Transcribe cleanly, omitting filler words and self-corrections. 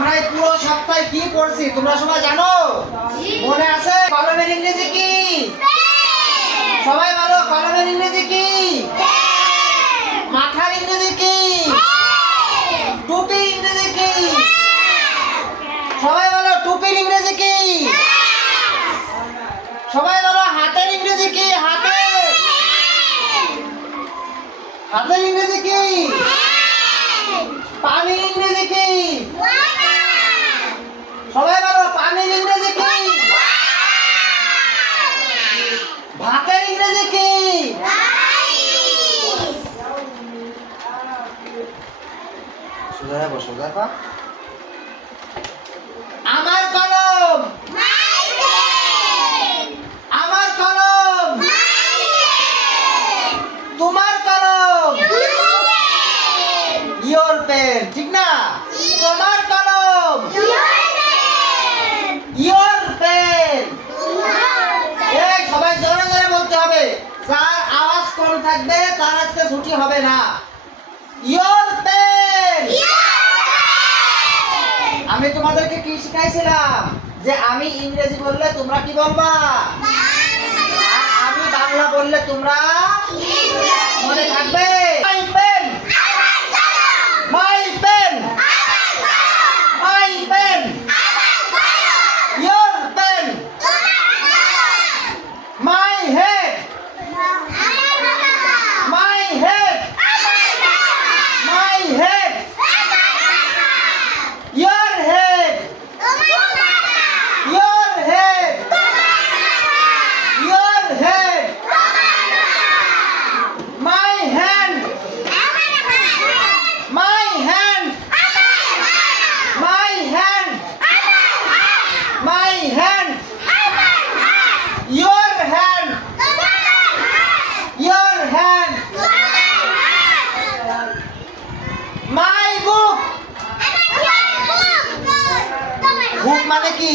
আমরা এই পুরো সপ্তাহে কি পড়ছি তোমরা সবাই জানো? মনে আছে? কলমের ইংরেজি কি? সবাই বলো, কলমের ইংরেজি কি? মাথার ইংরেজি কি? টুপির ইংরেজি কি? সবাই বলো, টুপির ইংরেজি কি? সবাই বলো, হাতের ইংরেজি কি? হাতের ইংরেজি কি? পানির ইংরেজি কি? সবাই বলো, পানির ইংরেজি কি? ভাতের ইংরেজি কি? সোজা বসো, দেখো। আমার কলম, আমার কলম, তোমার কলম, ইয়োর পেন, ঠিক না? তোমার কলম, ইয়োর পেন। এই সবাই জোরে জোরে বলতে হবে, যার আওয়াজ কম থাকবে তার আজকে ছুটি হবে না। Your pen. আমি তোমাদেরকে কি শিখাইছিলাম? যে আমি ইংরেজি বললে তোমরা কি বলবা, আর আমি বাংলা বললে তোমরা মনে থাকবে। My pen, my pen, my pen, your pen, my head, my head, my head, your head, your head, your head, my hand, my hand, my hand, my hand, your hand, your hand, my book. Book মানে কি?